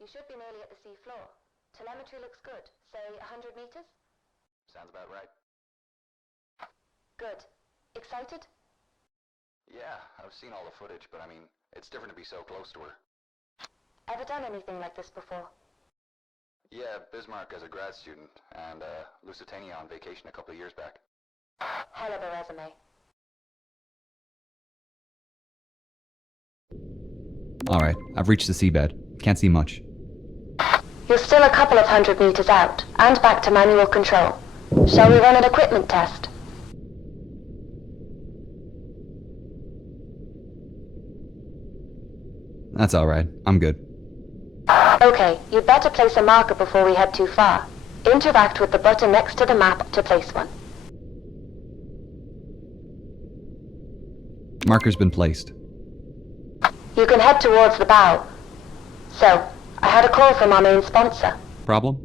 You should be nearly at the sea floor. Telemetry looks good. Say 100 meters? Sounds about right. Good. Excited? Yeah, I've seen all the footage, but I mean, it's different to be so close to her. Ever done anything like this before? Yeah, Bismarck as a grad student, and Lusitania on vacation a couple of years back. Hell of a resume. Alright, I've reached the seabed. Can't see much. You're still a couple of 100 meters out, and back to manual control. Shall we run an equipment test? That's alright. I'm good. Okay, you'd better place a marker before we head too far. Interact with the button next to the map to place one. Marker's been placed. You can head towards the bow. So, I had a call from our main sponsor. Problem?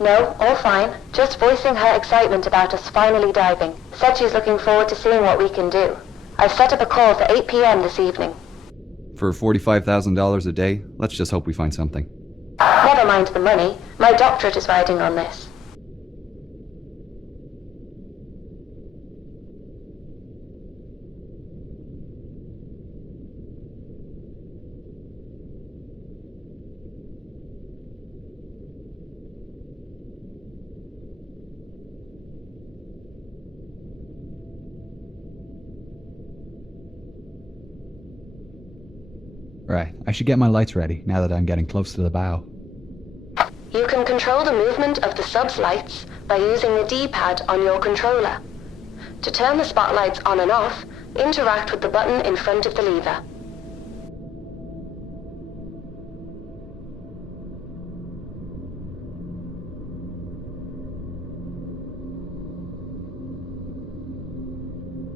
No, all fine. Just voicing her excitement about us finally diving. Said she's looking forward to seeing what we can do. I've set up a call for 8 p.m. this evening. For $45,000 a day, let's just hope we find something. Never mind the money. My doctorate is riding on this. Right, I should get my lights ready now that I'm getting close to the bow. You can control the movement of the sub's lights by using the D-pad on your controller. To turn the spotlights on and off, interact with the button in front of the lever.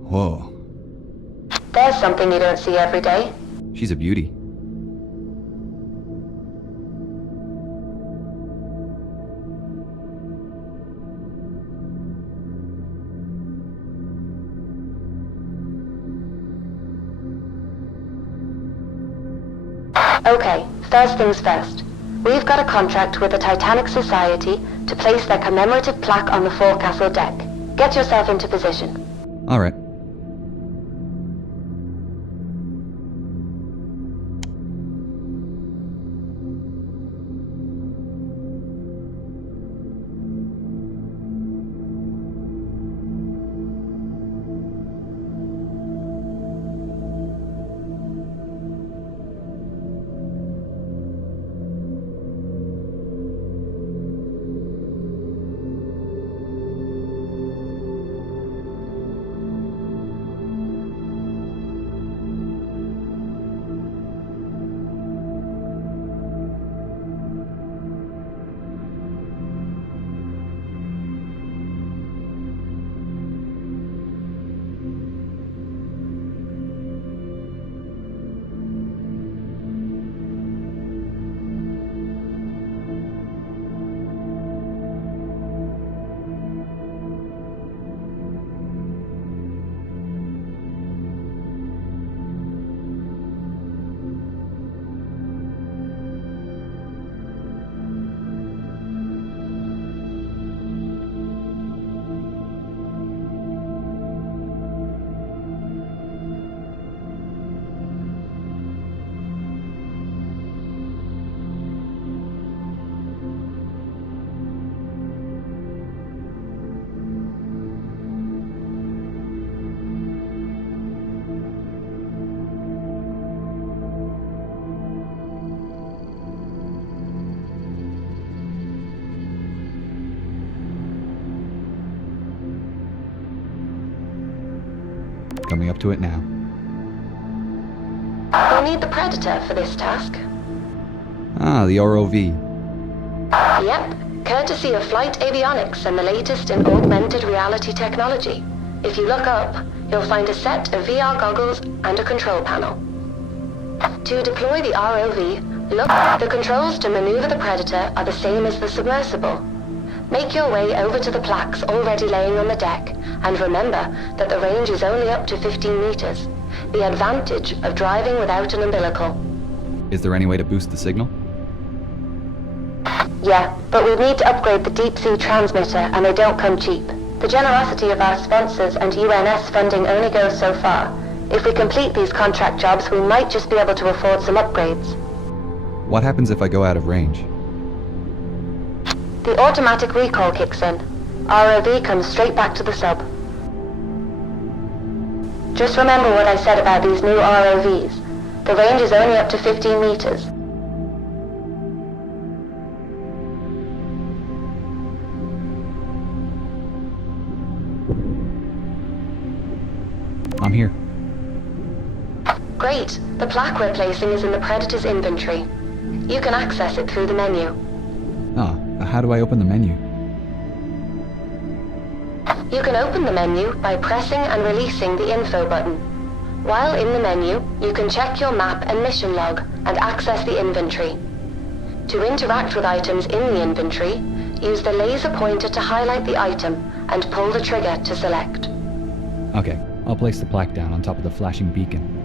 Whoa, There's something you don't see every day. she's a beauty. Okay, first things first. We've got a contract with the Titanic Society to place their commemorative plaque on the forecastle deck. Get yourself into position. Alright. Coming up to it now. You'll need the Predator for this task. Ah, the ROV. Yep, courtesy of Flight Avionics and the latest in augmented reality technology. If you look up, you'll find a set of VR goggles and a control panel. To deploy the ROV, look, the controls to maneuver the Predator are the same as the submersible. Make your way over to the plaques already laying on the deck, and remember that the range is only up to 15 meters. The advantage of driving without an umbilical. Is there any way to boost the signal? Yeah, but we need to upgrade the deep-sea transmitter, and they don't come cheap. The generosity of our sponsors and UNS funding only goes so far. If we complete these contract jobs, we might just be able to afford some upgrades. What happens if I go out of range? The automatic recall kicks in. ROV comes straight back to the sub. Just remember what I said about these new ROVs. The range is only up to 15 meters. I'm here. Great. The plaque we're placing is in the Predator's inventory. You can access it through the menu. Ah, how do I open the menu? You can open the menu by pressing and releasing the info button. While in the menu, you can check your map and mission log and access the inventory. To interact with items in the inventory, use the laser pointer to highlight the item and pull the trigger to select. Okay, I'll place the plaque down on top of the flashing beacon.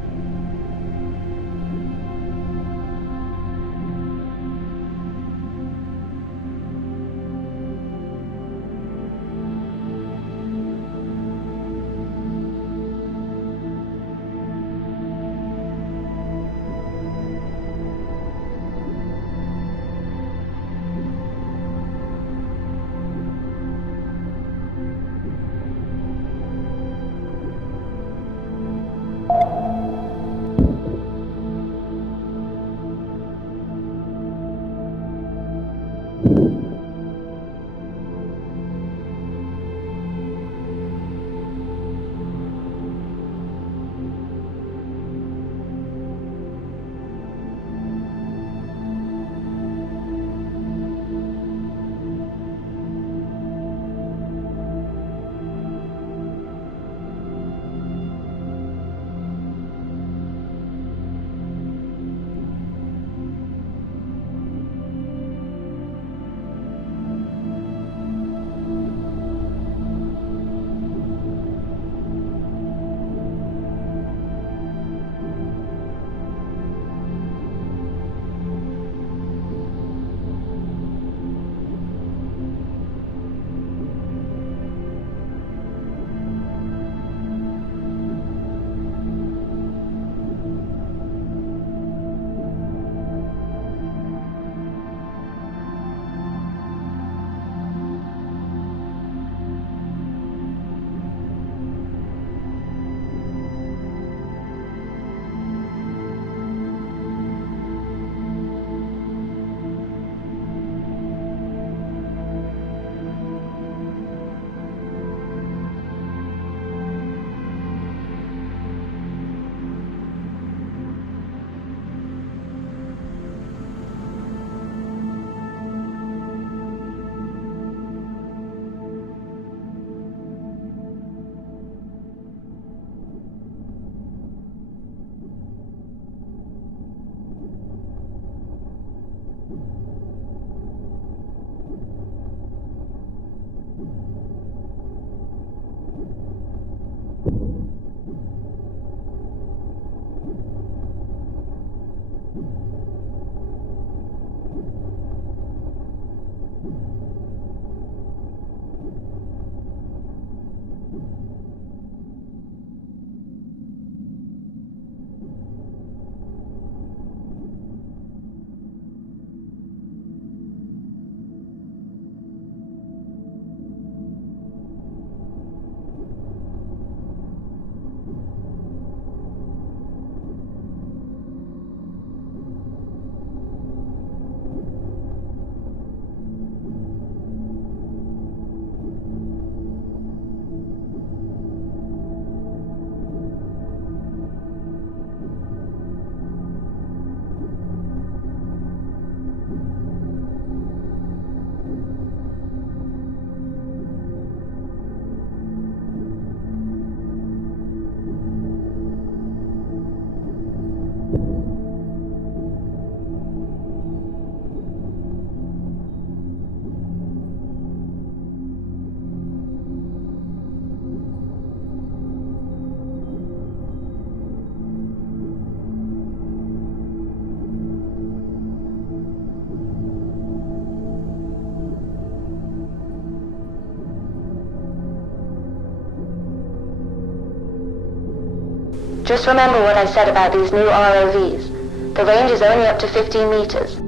Just remember what I said about these new ROVs. The range is only up to 15 meters.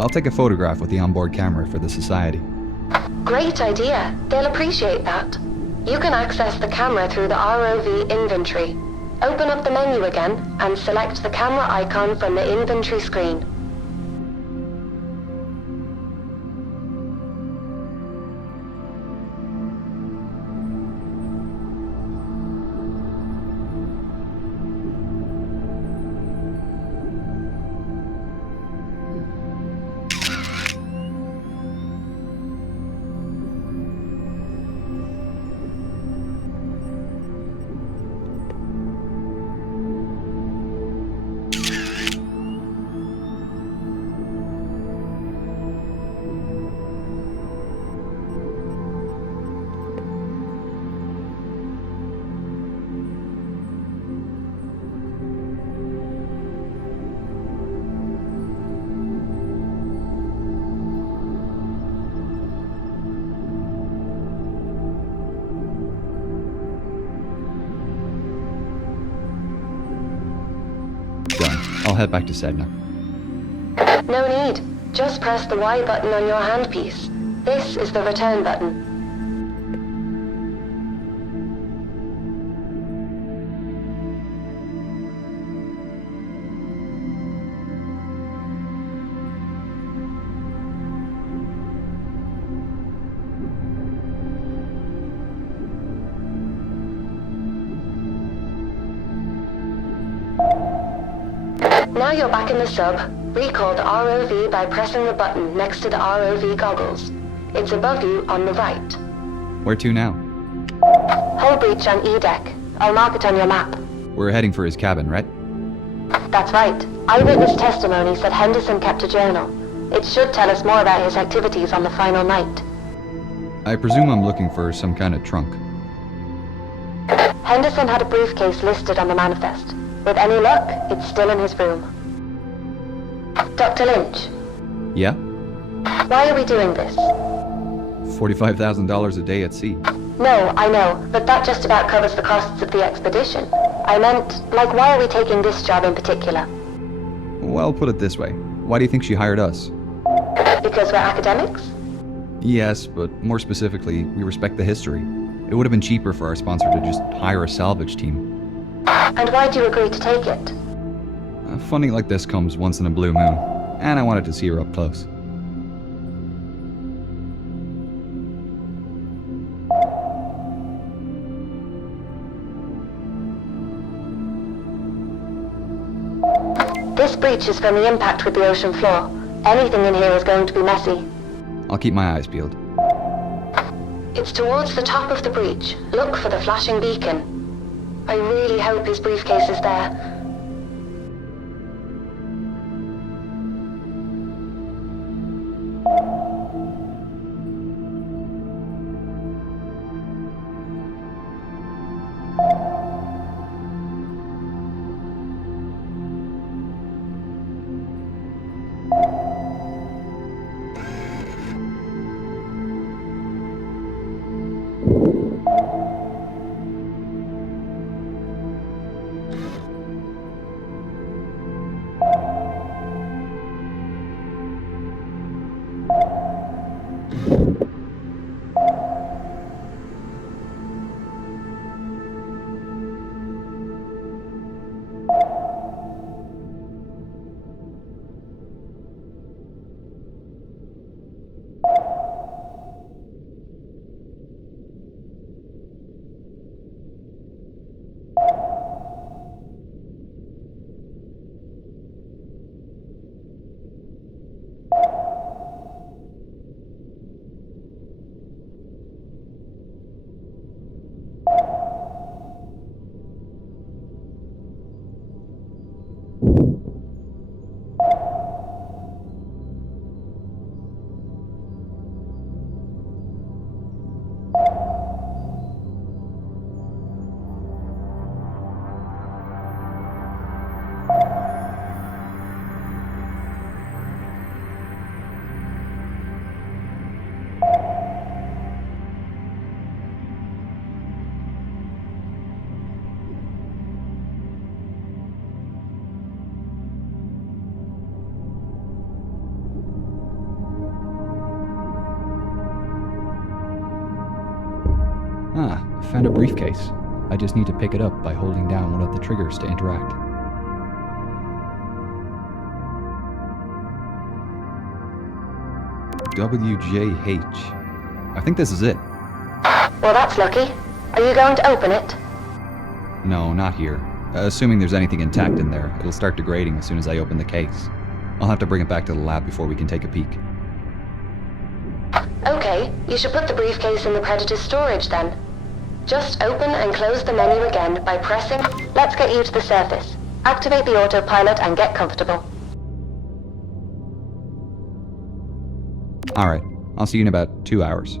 I'll take a photograph with the onboard camera for the Society. Great idea. They'll appreciate that. You can access the camera through the ROV inventory. Open up the menu again and select the camera icon from the inventory screen. Done. I'll head back to Sedna. No need. Just press the Y button on your handpiece. This is the return button. Now you're back in the sub. Recall the ROV by pressing the button next to the ROV goggles. It's above you on the right. Where to now? Hull breach on E deck. I'll mark it on your map. We're heading for his cabin, right? That's right. Eyewitness testimony said Henderson kept a journal. It should tell us more about his activities on the final night. I presume I'm looking for some kind of trunk. Henderson had a briefcase listed on the manifest. With any luck, it's still in his room. Dr. Lynch, Yeah? why are we doing this? $45,000 a day at sea. No, I know, but that just about covers the costs of the expedition. I meant, like, why are we taking this job in particular? Well, put it this way. Why do you think she hired us? Because we're academics? Yes, but more specifically, we respect the history. It would have been cheaper for our sponsor to just hire a salvage team. And why'd you agree to take it? Funding like this comes once in a blue moon, and I wanted to see her up close. This breach is from the impact with the ocean floor. Anything in here is going to be messy. I'll keep my eyes peeled. It's towards the top of the breach. Look for the flashing beacon. I really hope his briefcase is there. Ah, found a briefcase. I just need to pick it up by holding down one of the triggers to interact. WJH. I think this is it. Well, that's lucky. Are you going to open it? No, not here. Assuming there's anything intact in there, it'll start degrading as soon as I open the case. I'll have to bring it back to the lab before we can take a peek. Okay, you should put the briefcase in the Predator's storage then. Just open and close the menu again by pressing... Let's get you to the surface. Activate the autopilot and get comfortable. Alright, I'll see you in about 2 hours.